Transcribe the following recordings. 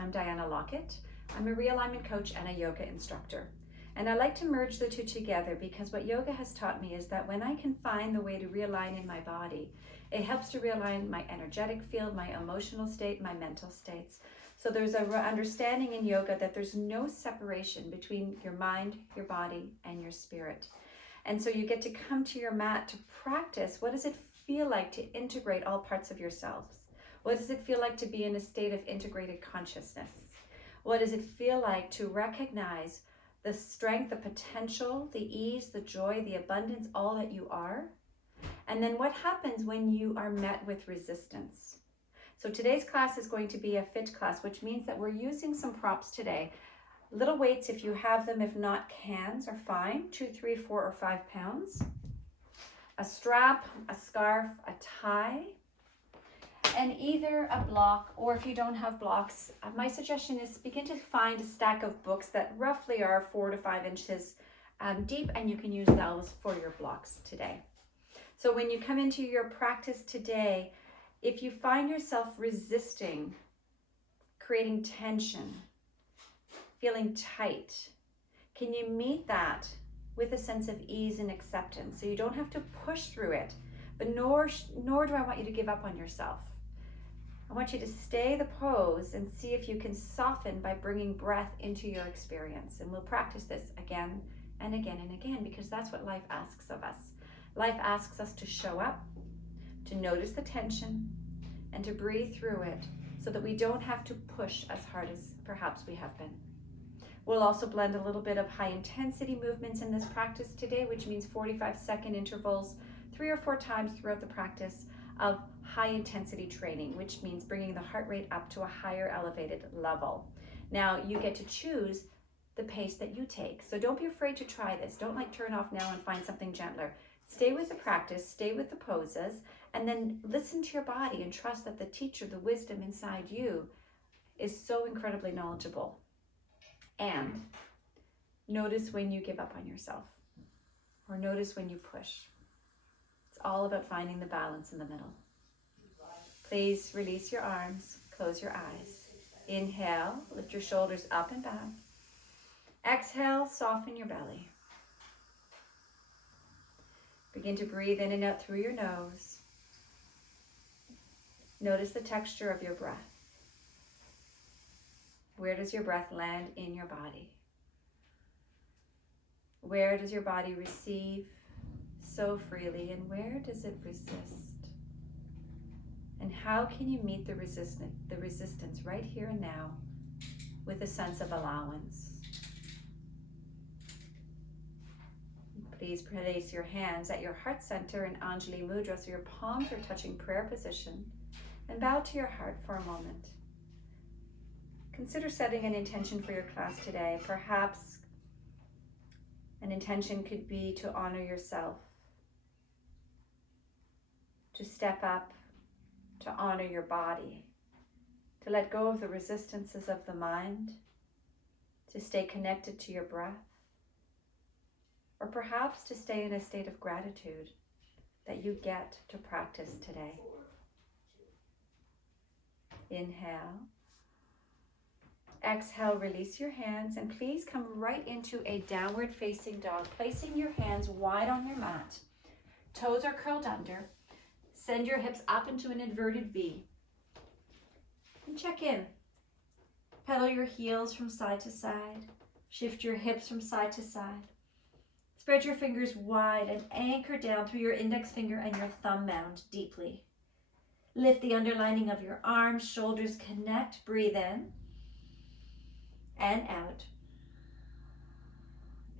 I'm Diana Lockett. I'm a realignment coach and a yoga instructor. And I like to merge the two together because what yoga has taught me is that when I can find the way to realign in my body, it helps to realign my energetic field, my emotional state, my mental states. So there's an understanding in yoga that there's no separation between your mind, your body, and your spirit. And so you get to come to your mat to practice. What does it feel like to integrate all parts of yourselves? What does it feel like to be in a state of integrated consciousness? What does it feel like to recognize the strength, the potential, the ease, the joy, the abundance, all that you are? And then what happens when you are met with resistance? So today's class is going to be a fit class, which means that we're using some props today. Little weights if you have them, if not cans are fine, 2, 3, 4, or 5 pounds. A strap, a scarf, a tie, and either a block, or if you don't have blocks, my suggestion is begin to find a stack of books that roughly are 4 to 5 inches deep, and you can use those for your blocks today. So when you come into your practice today, if you find yourself resisting, creating tension, feeling tight, can you meet that with a sense of ease and acceptance? So you don't have to push through it, but nor do I want you to give up on yourself. I want you to stay the pose and see if you can soften by bringing breath into your experience. And we'll practice this again and again and again, because that's what life asks of us. Life asks us to show up, to notice the tension, and to breathe through it so that we don't have to push as hard as perhaps we have been. We'll also blend a little bit of high intensity movements in this practice today, which means 45-second intervals 3 or 4 times throughout the practice of high intensity training, which means bringing the heart rate up to a higher elevated level. Now you get to choose the pace that you take. So don't be afraid to try this. Don't turn off now and find something gentler. Stay with the practice, stay with the poses, and then listen to your body and trust that the teacher, the wisdom inside you, is so incredibly knowledgeable. And notice when you give up on yourself, or notice when you push. It's all about finding the balance in the middle. Please release your arms, close your eyes. Inhale, lift your shoulders up and back. Exhale, soften your belly. Begin to breathe in and out through your nose. Notice the texture of your breath. Where does your breath land in your body? Where does your body receive so freely, and where does it resist? And how can you meet the resistance right here and now with a sense of allowance? Please place your hands at your heart center in Anjali Mudra, so your palms are touching prayer position, and bow to your heart for a moment. Consider setting an intention for your class today. Perhaps an intention could be to honor yourself, to step up, to honor your body, to let go of the resistances of the mind, to stay connected to your breath, or perhaps to stay in a state of gratitude that you get to practice today. Inhale. Exhale, release your hands, and please come right into a downward facing dog, placing your hands wide on your mat. Toes are curled under. Send your hips up into an inverted V. And check in. Pedal your heels from side to side. Shift your hips from side to side. Spread your fingers wide and anchor down through your index finger and your thumb mound deeply. Lift the underlining of your arms, shoulders connect. Breathe in and out.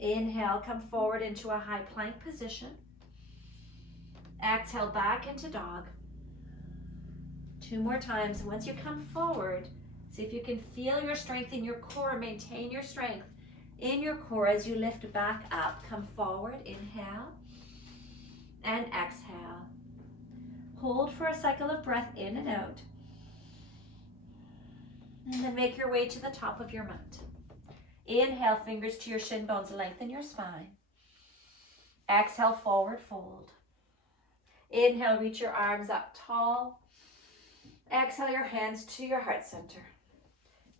Inhale, come forward into a high plank position. Exhale, back into dog. 2 more times. And once you come forward, see if you can feel your strength in your core. Maintain your strength in your core as you lift back up. Come forward, inhale, and exhale. Hold for a cycle of breath in and out. And then make your way to the top of your mat. Inhale, fingers to your shin bones, lengthen your spine. Exhale, forward fold. Inhale, reach your arms up tall. Exhale, your hands to your heart center.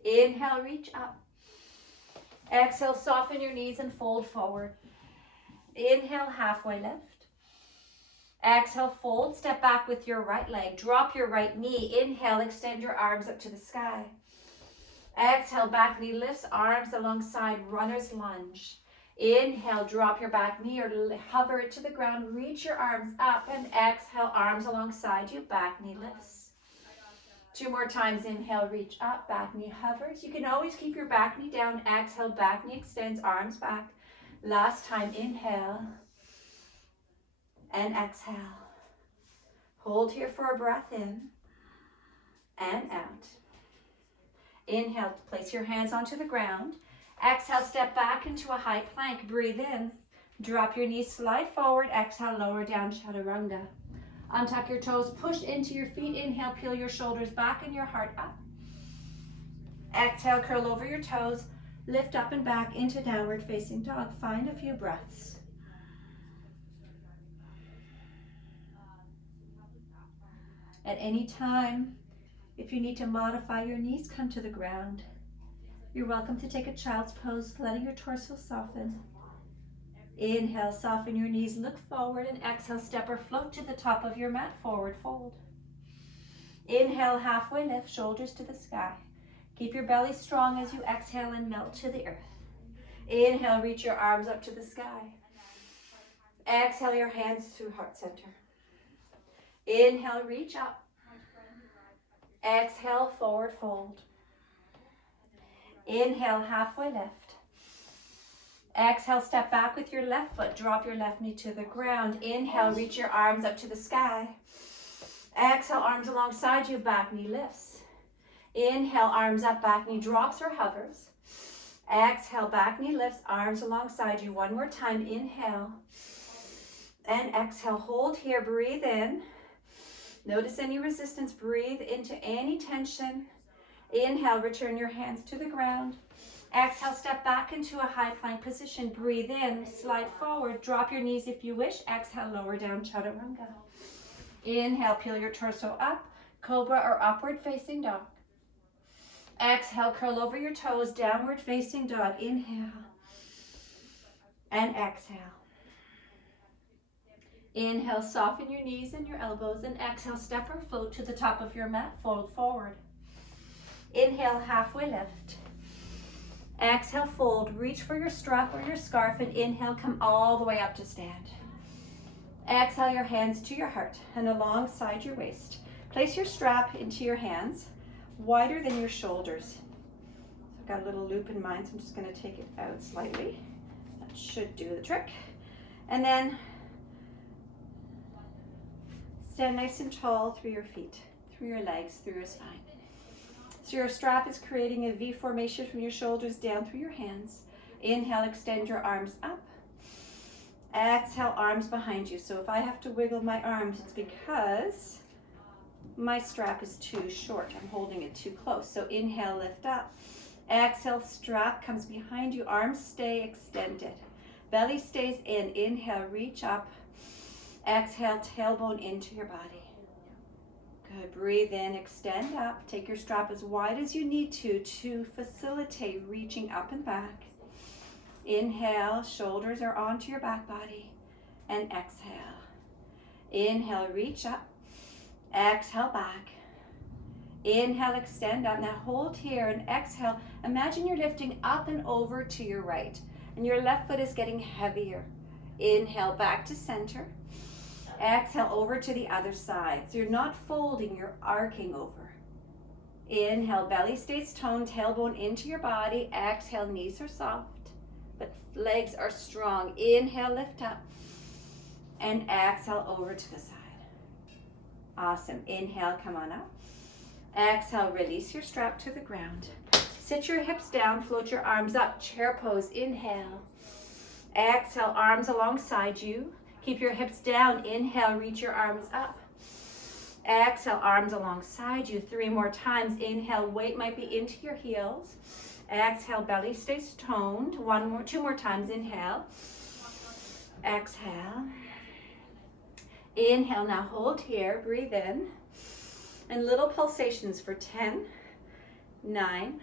Inhale, reach up. Exhale, soften your knees and fold forward. Inhale, halfway lift. Exhale, fold, step back with your right leg. Drop your right knee. Inhale, extend your arms up to the sky. Exhale, back knee lifts, arms alongside runner's lunge. Inhale, drop your back knee or hover it to the ground. Reach your arms up and exhale, arms alongside you, back knee lifts. 2 more times. Inhale, reach up, back knee hovers. You can always keep your back knee down. Exhale, back knee extends, arms back. Last time, inhale and exhale. Hold here for a breath in and out. Inhale, place your hands onto the ground. Exhale, step back into a high plank. Breathe in. Drop your knees, slide forward. Exhale, lower down, chaturanga. Untuck your toes, push into your feet. Inhale, peel your shoulders back and your heart up. Exhale, curl over your toes. Lift up and back into downward facing dog. Find a few breaths. At any time, if you need to modify your knees, come to the ground. You're welcome to take a child's pose, letting your torso soften. Inhale, soften your knees, look forward, and exhale, step or float to the top of your mat, forward fold. Inhale, halfway lift, shoulders to the sky. Keep your belly strong as you exhale and melt to the earth. Inhale, reach your arms up to the sky. Exhale, your hands through heart center. Inhale, reach up. Exhale, forward fold. Inhale, halfway lift. Exhale, step back with your left foot. Drop your left knee to the ground. Inhale, reach your arms up to the sky. Exhale, arms alongside you, back knee lifts. Inhale, arms up, back knee drops or hovers. Exhale, back knee lifts, arms alongside you. 1 more time. Inhale and exhale. Hold here, breathe in. Notice any resistance, breathe into any tension. Inhale, return your hands to the ground. Exhale, step back into a high plank position. Breathe in, slide forward, drop your knees if you wish. Exhale, lower down, chaturanga. Inhale, peel your torso up, cobra or upward facing dog. Exhale, curl over your toes, downward facing dog. Inhale and exhale. Inhale, soften your knees and your elbows, and exhale, step or float to the top of your mat, fold forward. Inhale, halfway lift. Exhale, fold, reach for your strap or your scarf, and inhale, come all the way up to stand. Exhale, your hands to your heart and alongside your waist. Place your strap into your hands, wider than your shoulders. I've got a little loop in mine, so I'm just going to take it out slightly. That should do the trick. And then stand nice and tall through your feet, through your legs, through your spine. So your strap is creating a V formation from your shoulders down through your hands. Inhale, extend your arms up. Exhale, arms behind you. So if I have to wiggle my arms, it's because my strap is too short. I'm holding it too close. So inhale, lift up. Exhale, strap comes behind you. Arms stay extended. Belly stays in. Inhale, reach up. Exhale, tailbone into your body. Good. Breathe in, extend up. Take your strap as wide as you need to facilitate reaching up and back. Inhale, shoulders are onto your back body. And exhale. Inhale, reach up. Exhale, back. Inhale, extend up. Now hold here and exhale. Imagine you're lifting up and over to your right. And your left foot is getting heavier. Inhale, back to center. Exhale, over to the other side. So you're not folding, you're arcing over. Inhale, belly stays toned, tailbone into your body. Exhale, knees are soft, but legs are strong. Inhale, lift up. And exhale, over to the side. Awesome. Inhale, come on up. Exhale, release your strap to the ground. Sit your hips down, float your arms up. Chair pose, inhale. Exhale, arms alongside you. Keep your hips down. Inhale, reach your arms up. Exhale, arms alongside you. 3 more times. Inhale, weight might be into your heels. Exhale, belly stays toned. 2 more times. Inhale. Exhale. Inhale, now hold here. Breathe in. And little pulsations for 10, 9,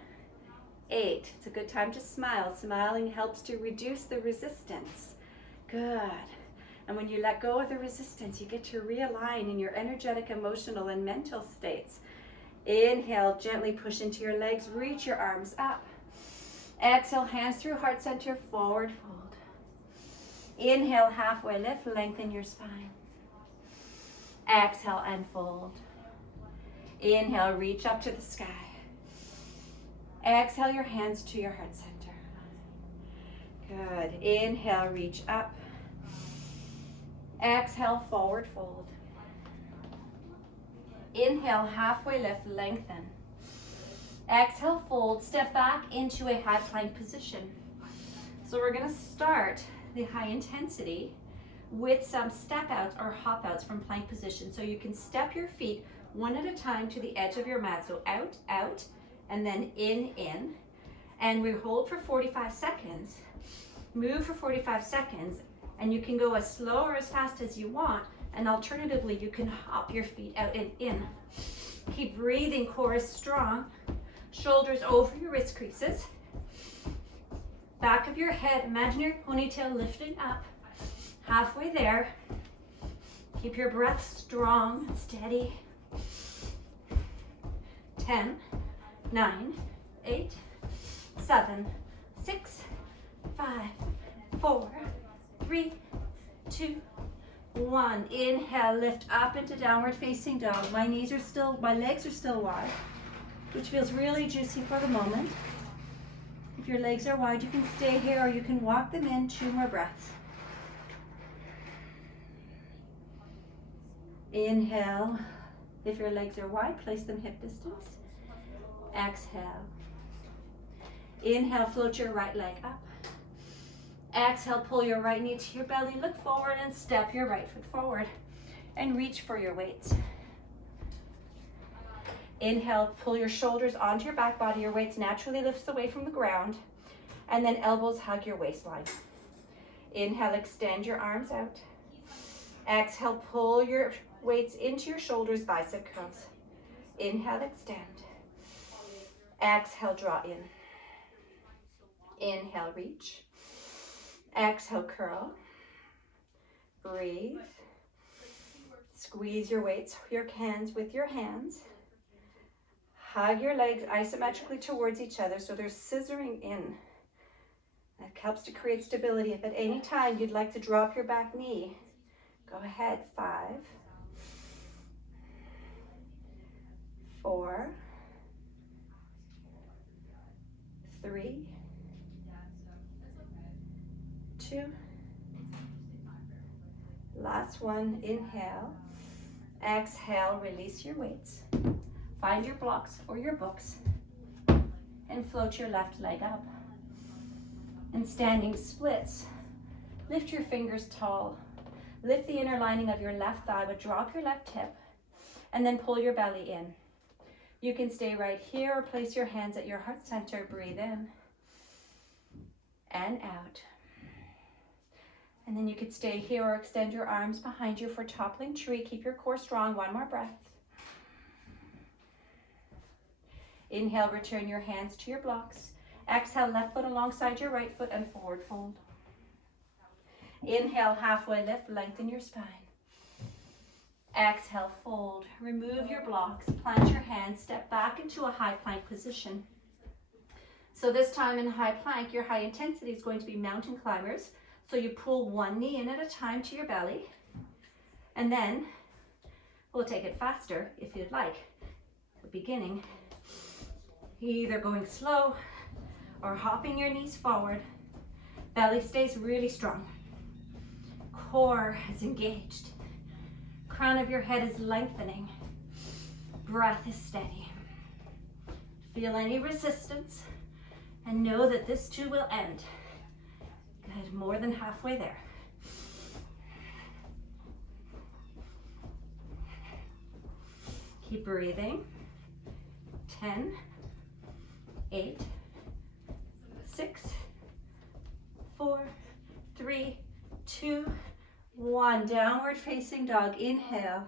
8. It's a good time to smile. Smiling helps to reduce the resistance. Good. And when you let go of the resistance, you get to realign in your energetic, emotional, and mental states. Inhale, gently push into your legs, reach your arms up. Exhale, hands through heart center, forward fold. Inhale, halfway lift, lengthen your spine. Exhale and fold. Inhale, reach up to the sky. Exhale your hands to your heart center. Good. Inhale, reach up. Exhale, forward fold. Inhale, halfway lift, lengthen. Exhale, fold, step back into a high plank position. So we're gonna start the high intensity with some step outs or hop outs from plank position. So you can step your feet one at a time to the edge of your mat. So out, out, and then in. And we hold for 45 seconds. Move for 45 seconds, and you can go as slow or as fast as you want. And alternatively, you can hop your feet out and in. Keep breathing, core is strong. Shoulders over your wrist creases. Back of your head, imaginary ponytail lifting up. Halfway there. Keep your breath strong, steady. 10, 9, 8, 7, 6, 5, 4, 3, 2, 1. Inhale, lift up into downward facing dog. My legs are still wide, which feels really juicy for the moment. If your legs are wide, you can stay here or you can walk them in. 2 more breaths. Inhale. If your legs are wide, place them hip distance. Exhale. Inhale, float your right leg up. Exhale, pull your right knee to your belly, look forward and step your right foot forward and reach for your weights. Inhale, pull your shoulders onto your back body, your weights naturally lifts away from the ground, and then elbows hug your waistline. Inhale, extend your arms out. Exhale, pull your weights into your shoulders, bicep curls. Inhale, extend. Exhale, draw in. Inhale, reach. Exhale, curl. Breathe. Squeeze your weights, your hands with your hands. Hug your legs isometrically towards each other so they're scissoring in. That helps to create stability. If at any time you'd like to drop your back knee, go ahead. 5, 4, 3, 2. Last one. Inhale. Exhale, release your weights. Find your blocks or your books and float your left leg up. In standing splits, lift your fingers tall. Lift the inner lining of your left thigh, but drop your left hip and then pull your belly in. You can stay right here or place your hands at your heart center. Breathe in and out. And then you could stay here or extend your arms behind you for toppling tree. Keep your core strong. 1 more breath. Inhale, return your hands to your blocks. Exhale, left foot alongside your right foot and forward fold. Inhale, halfway lift, lengthen your spine. Exhale, fold. Remove your blocks, plant your hands, step back into a high plank position. So this time in high plank, your high intensity is going to be mountain climbers. So you pull one knee in at a time to your belly, and then we'll take it faster if you'd like. At the beginning, either going slow or hopping your knees forward. Belly stays really strong. Core is engaged. Crown of your head is lengthening. Breath is steady. Feel any resistance and know that this too will end. Good, more than halfway there. Keep breathing. 10, 8, 6, 4, 3, 2, 1. Downward facing dog. Inhale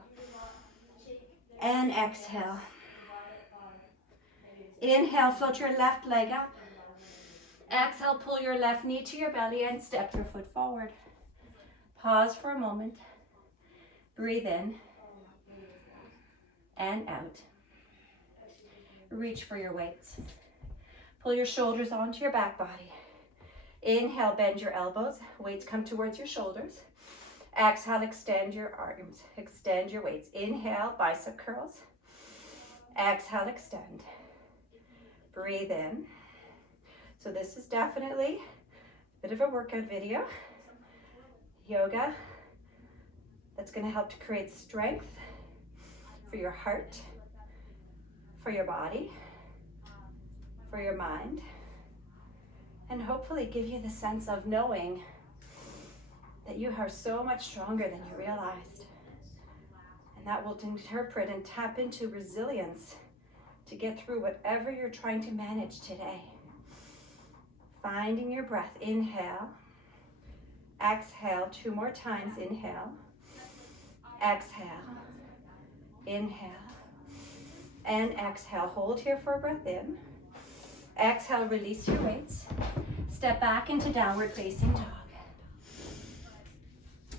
and exhale. Inhale, float your left leg up. Exhale, pull your left knee to your belly and step your foot forward. Pause for a moment. Breathe in and out. Reach for your weights. Pull your shoulders onto your back body. Inhale, bend your elbows. Weights come towards your shoulders. Exhale, extend your arms. Extend your weights. Inhale, bicep curls. Exhale, extend. Breathe in. So this is definitely a bit of a workout video. Yoga that's going to help to create strength for your heart, for your body, for your mind, and hopefully give you the sense of knowing that you are so much stronger than you realized. And that will interpret and tap into resilience to get through whatever you're trying to manage today. Finding your breath. Inhale. Exhale 2 more times. Inhale. Exhale. Inhale. And exhale. Hold here for a breath in. Exhale, release your weights. Step back into downward facing dog.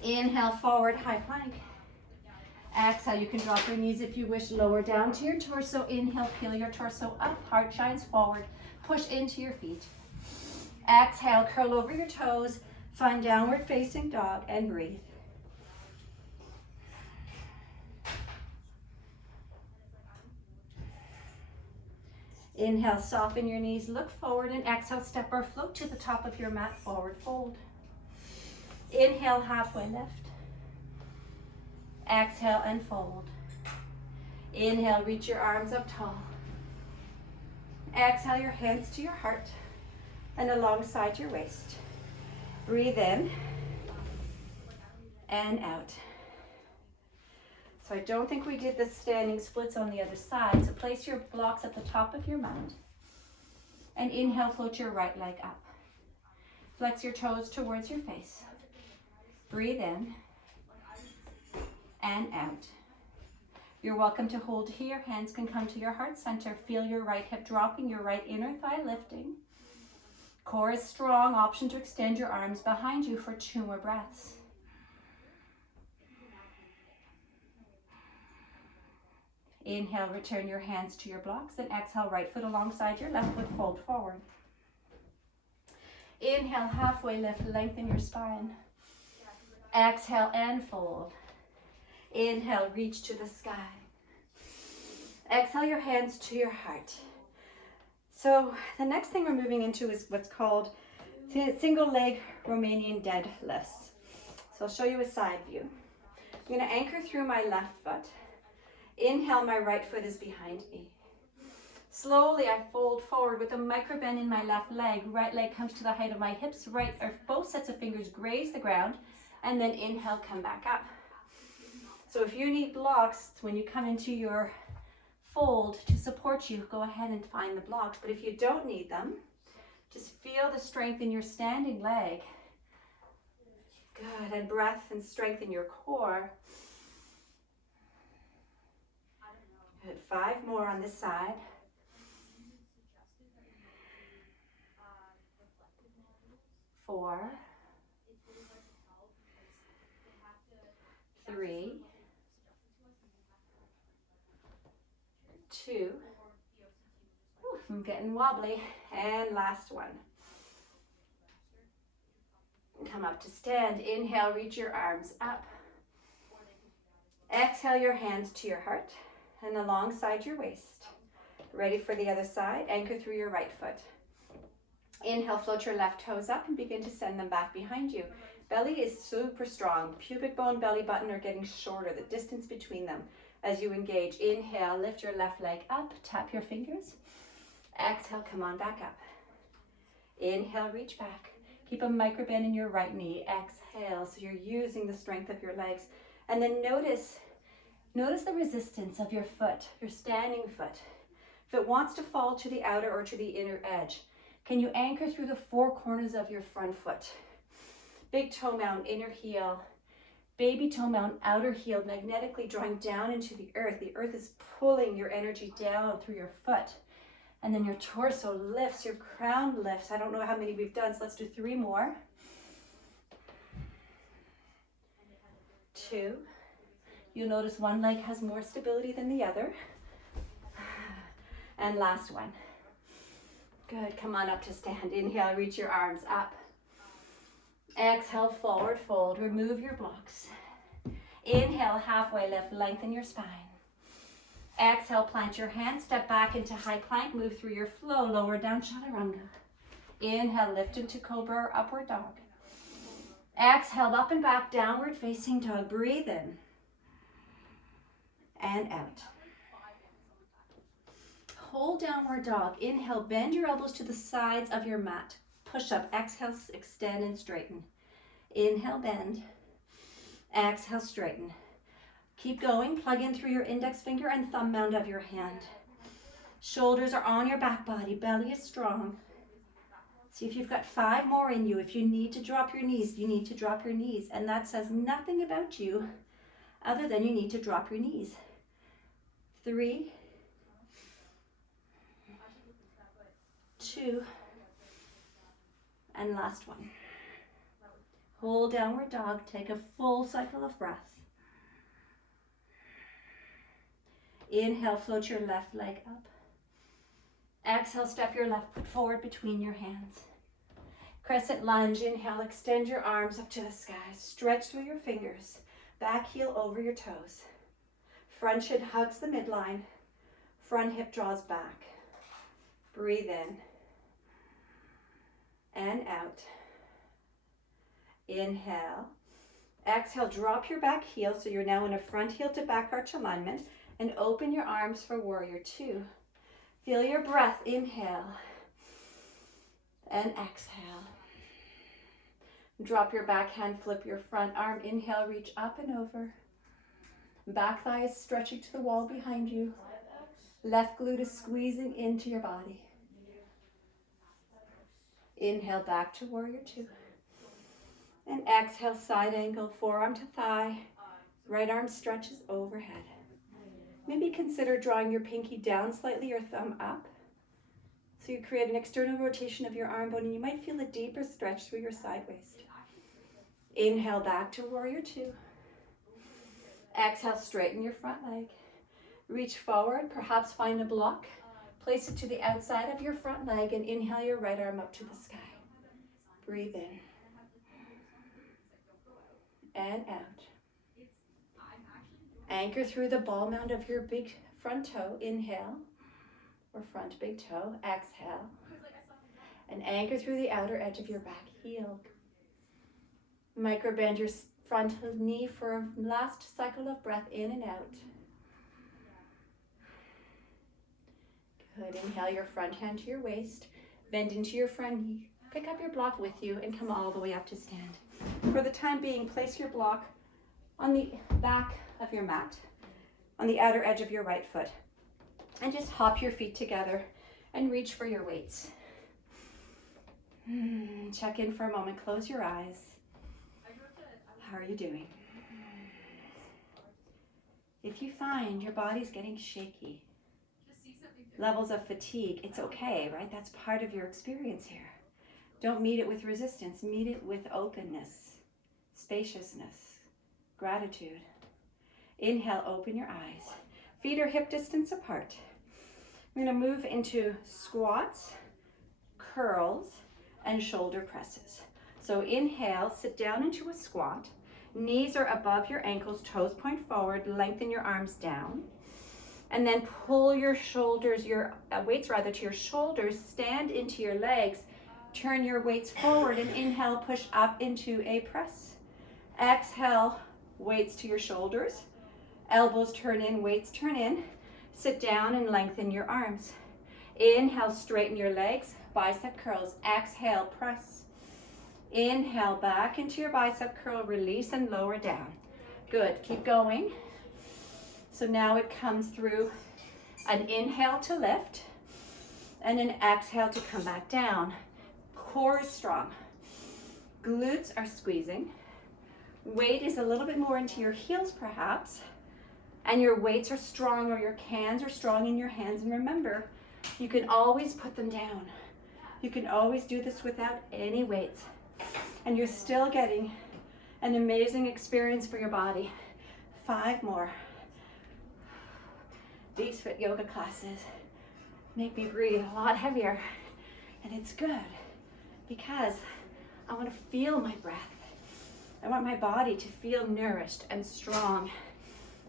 Inhale, forward high plank. Exhale, you can drop your knees if you wish, lower down to your torso. Inhale, peel your torso up, heart shines forward. Push into your feet. Exhale, curl over your toes. Find downward facing dog and breathe. Inhale, soften your knees, look forward, and exhale, step or float to the top of your mat, forward fold. Inhale, halfway lift. Exhale and fold. Inhale, reach your arms up tall. Exhale, your hands to your heart and alongside your waist. Breathe in and out. So I don't think we did the standing splits on the other side. So place your blocks at the top of your mat. And inhale, float your right leg up. Flex your toes towards your face. Breathe in and out. You're welcome to hold here. Hands can come to your heart center. Feel your right hip dropping, your right inner thigh lifting. Core is strong. Option to extend your arms behind you for 2 more breaths. Inhale, return your hands to your blocks, and exhale, right foot alongside your left foot, fold forward. Inhale, halfway lift, lengthen your spine. Exhale and fold. Inhale, reach to the sky. Exhale, your hands to your heart. So the next thing we're moving into is what's called single leg Romanian deadlifts. So I'll show you a side view. I'm going to anchor through my left foot. Inhale, my right foot is behind me. Slowly I fold forward with a micro bend in my left leg. Right leg comes to the height of my hips. Right, or both sets of fingers graze the ground. And then inhale, come back up. So if you need blocks when you come into your fold to support you, go ahead and find the blocks. But if you don't need them, just feel the strength in your standing leg. Good, and breath and strength in your core. Good, 5 more on this side. 4, 3, 2. Ooh, I'm getting wobbly. And last one. Come up to stand. Inhale, reach your arms up. Exhale, your hands to your heart and alongside your waist. Ready for the other side. Anchor through your right foot. Inhale, float your left toes up and begin to send them back behind you. Belly is super strong. Pubic bone, belly button are getting shorter, the distance between them. As you engage, inhale, lift your left leg up, tap your fingers. Exhale, come on back up. Inhale, reach back. Keep a micro bend in your right knee. Exhale, so you're using the strength of your legs. And then notice the resistance of your foot, your standing foot. If it wants to fall to the outer or to the inner edge, can you anchor through the 4 corners of your front foot? Big toe mound, inner heel. Baby toe mound, outer heel, magnetically drawing down into the earth. The earth is pulling your energy down through your foot. And then your torso lifts, your crown lifts. I don't know how many we've done, so let's do 3 more. 2. You'll notice one leg has more stability than the other. And last one. Good, come on up to stand. Inhale, reach your arms up. Exhale, forward fold, remove your blocks. Inhale, halfway lift, lengthen your spine. Exhale, plant your hands, step back into high plank, move through your flow, lower down chaturanga. Inhale, lift into cobra or upward dog. Exhale, up and back, downward facing dog. Breathe in and out. Hold downward dog. Inhale, bend your elbows to the sides of your mat. Push up. Exhale, extend and straighten. Inhale, bend. Exhale, straighten. Keep going. Plug in through your index finger and thumb mound of your hand. Shoulders are on your back body. Belly is strong. See if you've got 5 more in you. If you need to drop your knees, you need to drop your knees. And that says nothing about you other than you need to drop your knees. 3, 2, and last one. Hold downward dog. Take a full cycle of breath. Inhale, float your left leg up. Exhale, step your left foot forward between your hands. Crescent lunge. Inhale, extend your arms up to the sky. Stretch through your fingers. Back heel over your toes. Front shin hugs the midline. Front hip draws back. Breathe in and out. Inhale. Exhale, drop your back heel so you're now in a front heel to back arch alignment, and open your arms for warrior 2. Feel your breath. Inhale and exhale. Drop your back hand, flip your front arm. Inhale, reach up and over. Back thigh is stretching to the wall behind you. Left glute is squeezing into your body. Inhale, back to warrior 2. And exhale, side angle, forearm to thigh. Right arm stretches overhead. Maybe consider drawing your pinky down slightly or thumb up. So you create an external rotation of your arm bone, and you might feel a deeper stretch through your side waist. Inhale, back to warrior 2. Exhale, straighten your front leg. Reach forward, perhaps find a block. Place it to the outside of your front leg, and inhale your right arm up to the sky. Breathe in and out. Anchor through the ball mound of your big front toe. Inhale, or front big toe. Exhale. And anchor through the outer edge of your back heel. Micro bend your front knee for a last cycle of breath in and out. Good. Inhale your front hand to your waist. Bend into your front knee. Pick up your block with you and come all the way up to stand. For the time being, place your block on the back of your mat, on the outer edge of your right foot. And just hop your feet together and reach for your weights. Check in for a moment. Close your eyes. How are you doing? If you find your body's getting shaky, levels of fatigue, it's okay, right? That's part of your experience here. Don't meet it with resistance. Meet it with openness, spaciousness, gratitude. Inhale, open your eyes. Feet are hip distance apart. We're going to move into squats, curls, and shoulder presses. So inhale, sit down into a squat. Knees are above your ankles, toes point forward, lengthen your arms down. And then pull your shoulders, your weights rather, to your shoulders, stand into your legs, turn your weights forward, and inhale, push up into a press. Exhale, weights to your shoulders, elbows turn in, weights turn in. Sit down and lengthen your arms. Inhale, straighten your legs, bicep curls. Exhale, press. Inhale, back into your bicep curl, release and lower down. Good, keep going. So now it comes through an inhale to lift and an exhale to come back down. Core is strong. Glutes are squeezing. Weight is a little bit more into your heels perhaps. And your weights are strong, or your cans are strong in your hands. And remember, You can always put them down. You can always do this without any weights. And you're still getting an amazing experience for your body. 5 more. These fit yoga classes make me breathe a lot heavier. And it's good because I want to feel my breath. I want my body to feel nourished and strong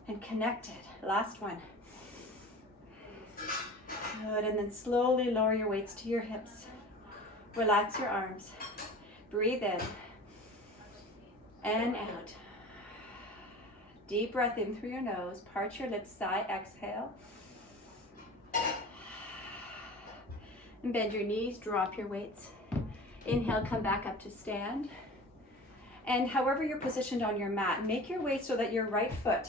and connected. Last one. Good, and then slowly lower your weights to your hips. Relax your arms. Breathe in and out. Deep breath in through your nose. Part your lips, sigh, exhale. And bend your knees, drop your weights. Inhale, come back up to stand. And however you're positioned on your mat, make your way so that your right foot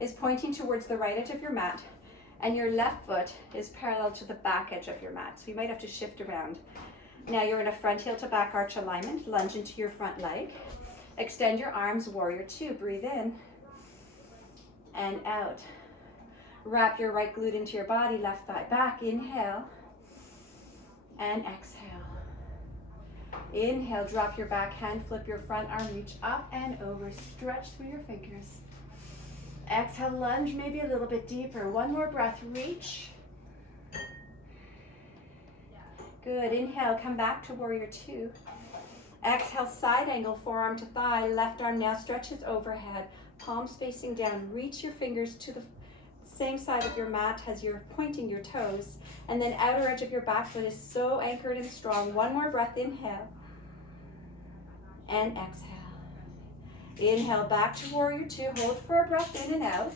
is pointing towards the right edge of your mat and your left foot is parallel to the back edge of your mat. So you might have to shift around. Now you're in a front heel to back arch alignment. Lunge into your front leg. Extend your arms, warrior 2. Breathe in and out. Wrap your right glute into your body, left thigh back. Inhale and exhale. Inhale, drop your back hand, flip your front arm, reach up and over, stretch through your fingers. Exhale, lunge maybe a little bit deeper. One more breath, reach. Good, inhale, come back to warrior 2. Exhale, side angle, forearm to thigh, left arm now stretches overhead, palms facing down. Reach your fingers to the same side of your mat as you're pointing your toes. And then outer edge of your back foot is so anchored and strong. One more breath, inhale and exhale. Inhale, back to warrior 2. Hold for a breath in and out.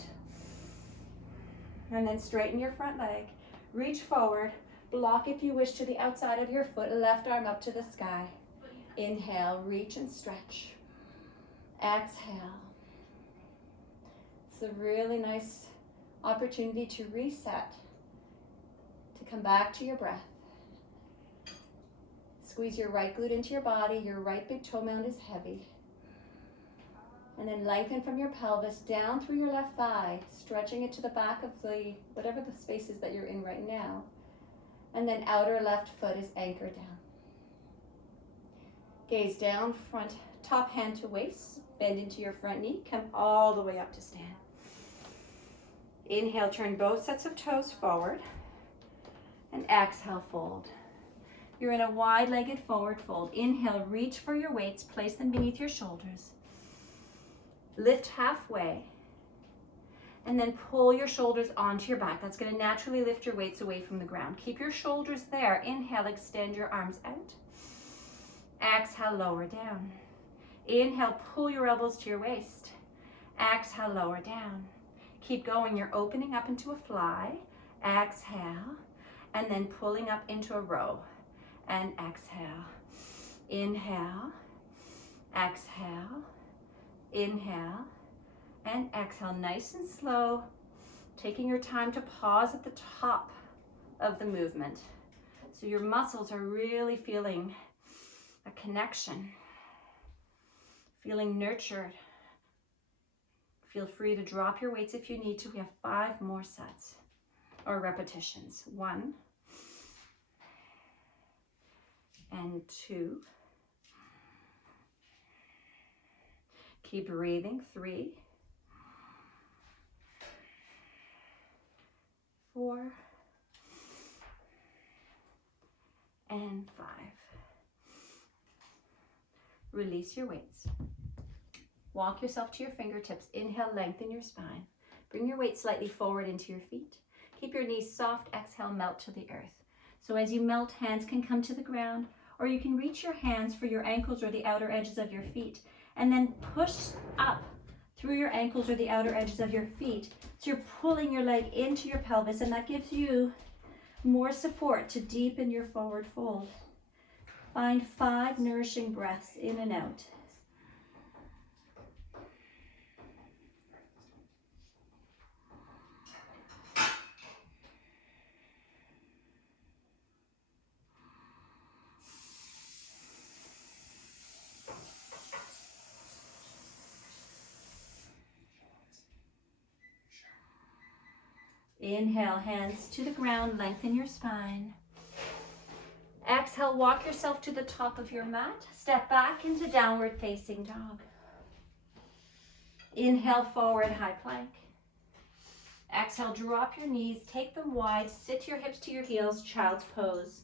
And then straighten your front leg. Reach forward. Block if you wish to the outside of your foot. Left arm up to the sky. Inhale, reach and stretch. Exhale. It's a really nice opportunity to reset, to come back to your breath. Squeeze your right glute into your body. Your right big toe mound is heavy. And then lengthen from your pelvis down through your left thigh, stretching it to the back of the, whatever the space is that you're in right now. And then outer left foot is anchored down. Gaze down, front, top hand to waist, bend into your front knee, come all the way up to stand. Inhale, turn both sets of toes forward, and exhale, fold. You're in a wide-legged forward fold. Inhale, reach for your weights, place them beneath your shoulders. Lift halfway, and then pull your shoulders onto your back. That's going to naturally lift your weights away from the ground. Keep your shoulders there. Inhale, extend your arms out. Exhale, lower down. Inhale, pull your elbows to your waist. Exhale, lower down. Keep going. You're opening up into a fly. Exhale, and then pulling up into a row. And exhale. Inhale, exhale, inhale, and exhale. Nice and slow, taking your time to pause at the top of the movement. So your muscles are really feeling a connection, feeling nurtured. Feel free to drop your weights if you need to. We have 5 more sets or repetitions. 1 and 2. Keep breathing. 3, 4, and 5. Release your weights. Walk yourself to your fingertips. Inhale, lengthen your spine. Bring your weight slightly forward into your feet. Keep your knees soft. Exhale, melt to the earth. So as you melt, hands can come to the ground, or you can reach your hands for your ankles or the outer edges of your feet, and then push up through your ankles or the outer edges of your feet. So you're pulling your leg into your pelvis, and that gives you more support to deepen your forward fold. Find 5 nourishing breaths in and out. Inhale, hands to the ground, lengthen your spine. Exhale, walk yourself to the top of your mat. Step back into downward facing dog. Inhale, forward high plank. Exhale, drop your knees, take them wide, sit your hips to your heels, child's pose.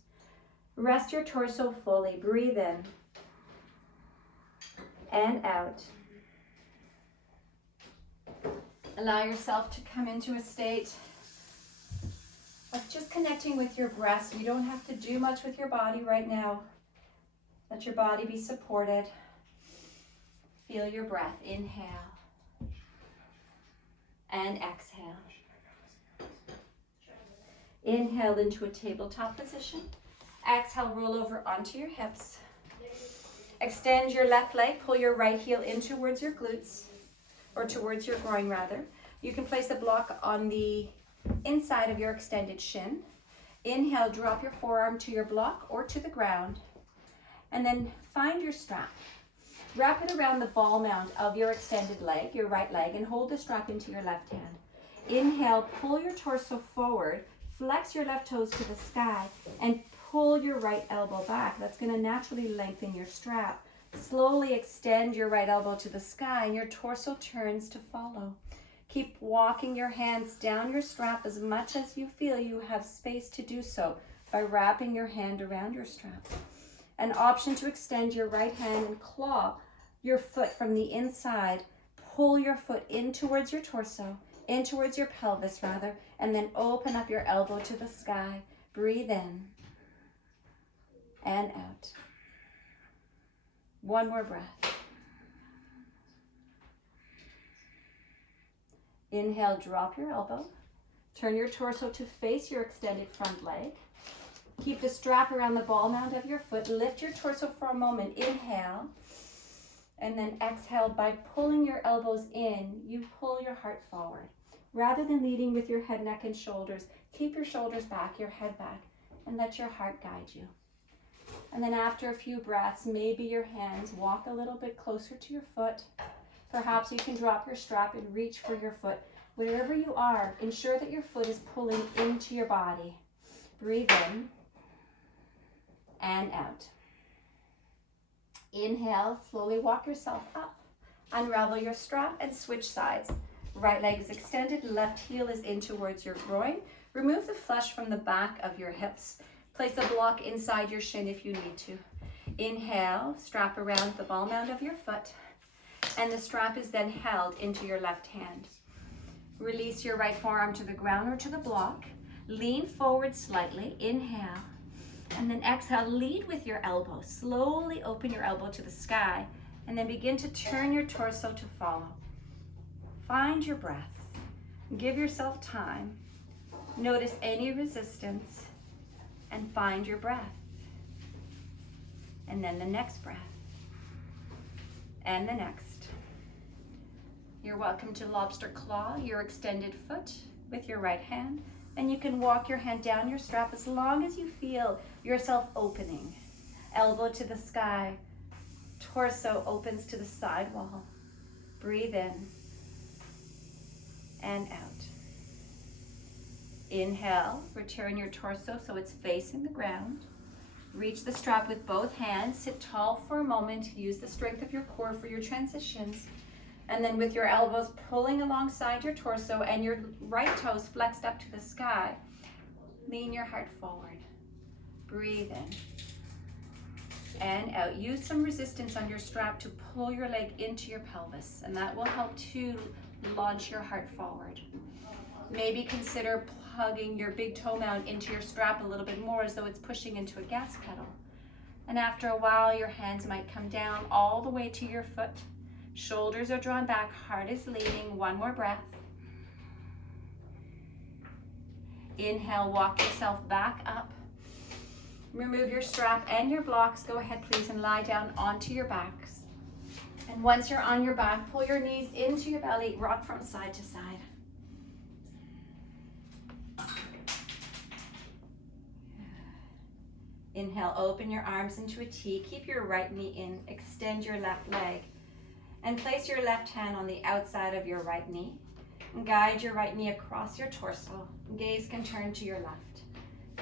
Rest your torso fully, breathe in and out. Allow yourself to come into a state of just connecting with your breath. You don't have to do much with your body right now. Let your body be supported. Feel your breath. Inhale and exhale. Inhale into a tabletop position. Exhale, roll over onto your hips. Extend your left leg, pull your right heel in towards your glutes, or towards your groin rather. You can place a block on the inside of your extended shin. Inhale, drop your forearm to your block or to the ground. And then find your strap. Wrap it around the ball mount of your extended leg, your right leg, and hold the strap into your left hand. Inhale, pull your torso forward, flex your left toes to the sky, and pull your right elbow back. That's going to naturally lengthen your strap. Slowly extend your right elbow to the sky, and your torso turns to follow. Keep walking your hands down your strap as much as you feel you have space to do so by wrapping your hand around your strap. An option to extend your right hand and claw your foot from the inside. Pull your foot in towards your torso, in towards your pelvis rather, and then open up your elbow to the sky. Breathe in and out. One more breath. Inhale, drop your elbow. Turn your torso to face your extended front leg. Keep the strap around the ball mount of your foot. Lift your torso for a moment. Inhale. And then exhale. By pulling your elbows in, you pull your heart forward. Rather than leading with your head, neck, and shoulders, keep your shoulders back, your head back, and let your heart guide you. And then after a few breaths, maybe your hands walk a little bit closer to your foot. Perhaps you can drop your strap and reach for your foot. Wherever you are, ensure that your foot is pulling into your body. Breathe in and out. Inhale, slowly walk yourself up. Unravel your strap and switch sides. Right leg is extended, left heel is in towards your groin. Remove the flesh from the back of your hips. Place a block inside your shin if you need to. Inhale, strap around the ball mount of your foot, and the strap is then held into your left hand. Release your right forearm to the ground or to the block. Lean forward slightly. Inhale. And then exhale, lead with your elbow. Slowly open your elbow to the sky, and then begin to turn your torso to follow. Find your breath. Give yourself time. Notice any resistance, and find your breath. And then the next breath. And the next. You're welcome to lobster claw your extended foot with your right hand, and you can walk your hand down your strap as long as you feel yourself opening. Elbow to the sky, torso opens to the side wall. Breathe in and out. Inhale, return your torso so it's facing the ground. Reach the strap with both hands, sit tall for a moment, use the strength of your core for your transitions. And then with your elbows pulling alongside your torso and your right toes flexed up to the sky, lean your heart forward. Breathe in and out. Use some resistance on your strap to pull your leg into your pelvis, and that will help to launch your heart forward. Maybe consider plugging your big toe mount into your strap a little bit more as though it's pushing into a gas pedal. And after a while, your hands might come down all the way to your foot. Shoulders are drawn back, heart is leaning. One more breath. Inhale, walk yourself back up. Remove your strap and your blocks. Go ahead, please, and lie down onto your backs. And once you're on your back, pull your knees into your belly, rock from side to side. Inhale, open your arms into a T. Keep your right knee in, extend your left leg. And place your left hand on the outside of your right knee. And guide your right knee across your torso. Gaze can turn to your left.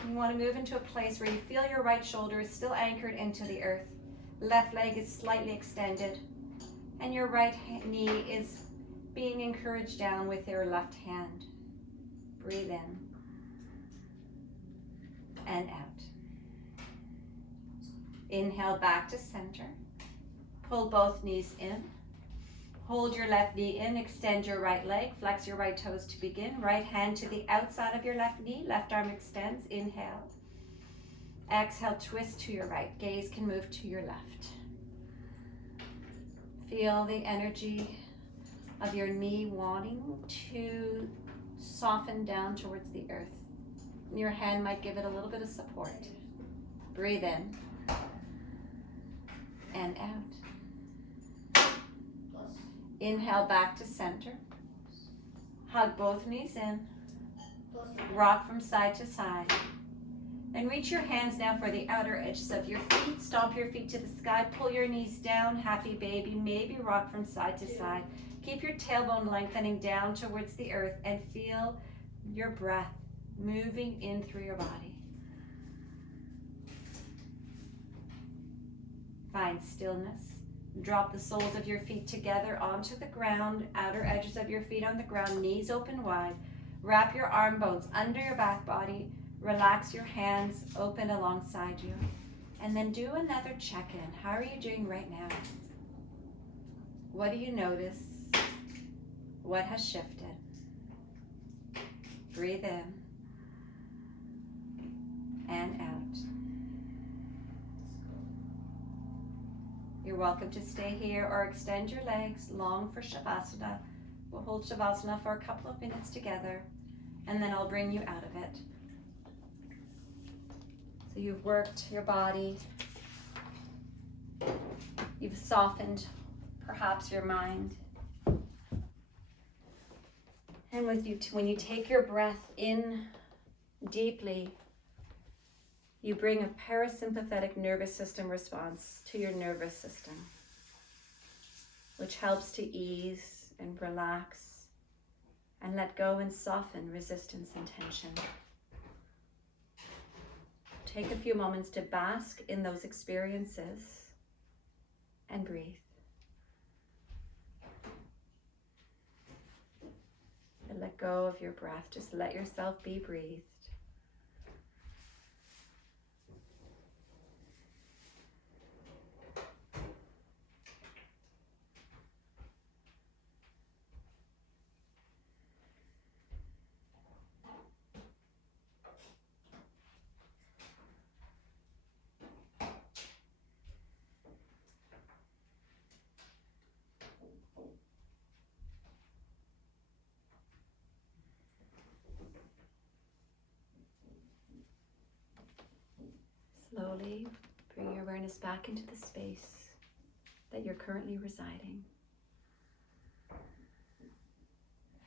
You want to move into a place where you feel your right shoulder is still anchored into the earth. Left leg is slightly extended. And your right knee is being encouraged down with your left hand. Breathe in and out. Inhale back to center. Pull both knees in. Hold your left knee in, extend your right leg, flex your right toes to begin. Right hand to the outside of your left knee, left arm extends, inhale. Exhale, twist to your right. Gaze can move to your left. Feel the energy of your knee wanting to soften down towards the earth. Your hand might give it a little bit of support. Breathe in and out. Inhale back to center. Hug both knees in. Rock from side to side. And reach your hands now for the outer edges of your feet. Stomp your feet to the sky. Pull your knees down. Happy baby. Maybe rock from side to side. Keep your tailbone lengthening down towards the earth and feel your breath moving in through your body. Find stillness. Drop the soles of your feet together onto the ground, outer edges of your feet on the ground, knees open wide. Wrap your arm bones under your back body. Relax your hands open alongside you. And then do another check-in. How are you doing right now? What do you notice? What has shifted? Breathe in and out. You're welcome to stay here or extend your legs long for Shavasana. We'll hold Shavasana for a couple of minutes together, and then I'll bring you out of it. So you've worked your body. You've softened perhaps your mind. And when you take your breath in deeply, you bring a parasympathetic nervous system response to your nervous system, which helps to ease and relax and let go and soften resistance and tension. Take a few moments to bask in those experiences and breathe. And let go of your breath. Just let yourself be breathed. Slowly bring your awareness back into the space that you're currently residing.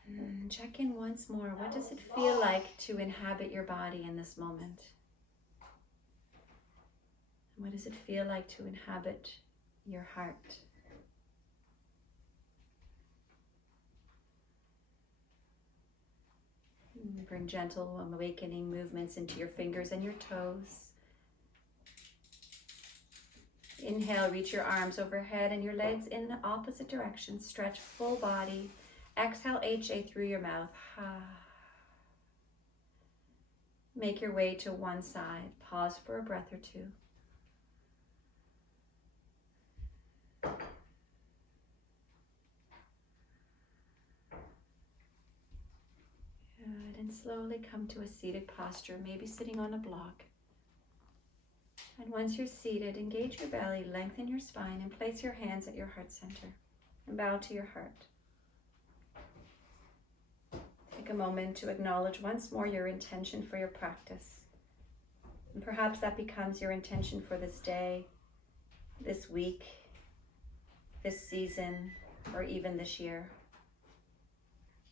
And check in once more. What does it feel like to inhabit your body in this moment? And what does it feel like to inhabit your heart? And bring gentle awakening movements into your fingers and your toes. Inhale, reach your arms overhead and your legs in the opposite direction. Stretch full body. Exhale, HA through your mouth. Make your way to one side. Pause for a breath or two. Good, and slowly come to a seated posture, maybe sitting on a block. And once you're seated, engage your belly, lengthen your spine, and place your hands at your heart center. And bow to your heart. Take a moment to acknowledge once more your intention for your practice. And perhaps that becomes your intention for this day, this week, this season, or even this year.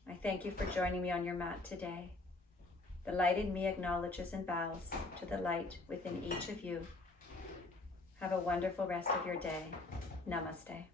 I thank you for joining me on your mat today. The light in me acknowledges and bows to the light within each of you. Have a wonderful rest of your day. Namaste.